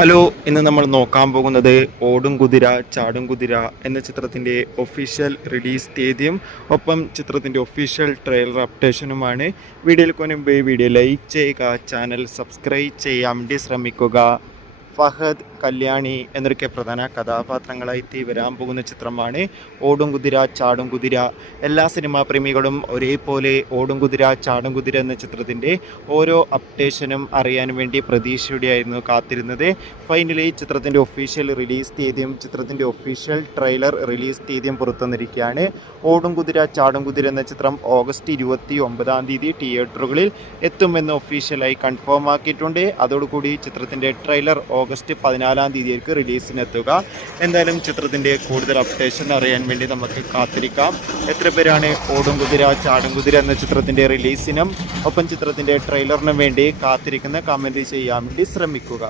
Hello, ഇന്ന് നമ്മൾ നോക്കാൻ പോകുന്നത് ഓടും കുതിര ചാടും കുതിര എന്ന ചിത്രത്തിൻ്റെ ഒഫീഷ്യൽ റിലീസ് തീയതിയും ഒപ്പം ചിത്രത്തിൻ്റെ ഒഫീഷ്യൽ ട്രെയിലർ അപ്ഡേഷനുമാണ്. വീഡിയോയിൽ മുൻപ് വീഡിയോ ലൈക്ക് ചെയ്യുക, ചാനൽ സബ്സ്ക്രൈബ് ചെയ്യാൻ വേണ്ടി ശ്രമിക്കുക. ഫഹദ്, കല്യാണി എന്നൊക്കെ പ്രധാന കഥാപാത്രങ്ങളായി വരാൻ പോകുന്ന ചിത്രമാണ് ഓടും കുതിര ചാടും കുതിര. എല്ലാ സിനിമാ പ്രേമികളും ഒരേപോലെ ഓടും കുതിര ചാടും കുതിര എന്ന ചിത്രത്തിൻ്റെ ഓരോ അപ്ഡേഷനും അറിയാൻ വേണ്ടി പ്രതീക്ഷയോടെയായിരുന്നു കാത്തിരുന്നത്. ഫൈനലി ചിത്രത്തിൻ്റെ ഒഫീഷ്യൽ റിലീസ് തീയതിയും ചിത്രത്തിൻ്റെ ഒഫീഷ്യൽ ട്രെയിലർ റിലീസ് തീയതിയും പുറത്തുവന്നിരിക്കുകയാണ്. ഓടും കുതിര ചാടും കുതിര എന്ന ചിത്രം ഓഗസ്റ്റ് 29 തിയേറ്ററുകളിൽ എത്തുമെന്ന് ഒഫീഷ്യലായി കൺഫേം ആക്കിയിട്ടുണ്ട്. അതോടുകൂടി ചിത്രത്തിൻ്റെ ട്രെയിലർ ഓഗസ്റ്റ് 14 റിലീസിനെത്തുക. എന്തായാലും ചിത്രത്തിൻ്റെ കൂടുതൽ അപ്ഡേഷൻ അറിയാൻ വേണ്ടി നമുക്ക് കാത്തിരിക്കാം. എത്ര പേരാണ് ഓടും കുതിര ചാടും കുതിര എന്ന ചിത്രത്തിൻ്റെ റിലീസിനും ഒപ്പം ചിത്രത്തിൻ്റെ ട്രെയിലറിനും വേണ്ടി കാത്തിരിക്കുന്ന കമൻറ്റ് ചെയ്യാൻ വേണ്ടി ശ്രമിക്കുക.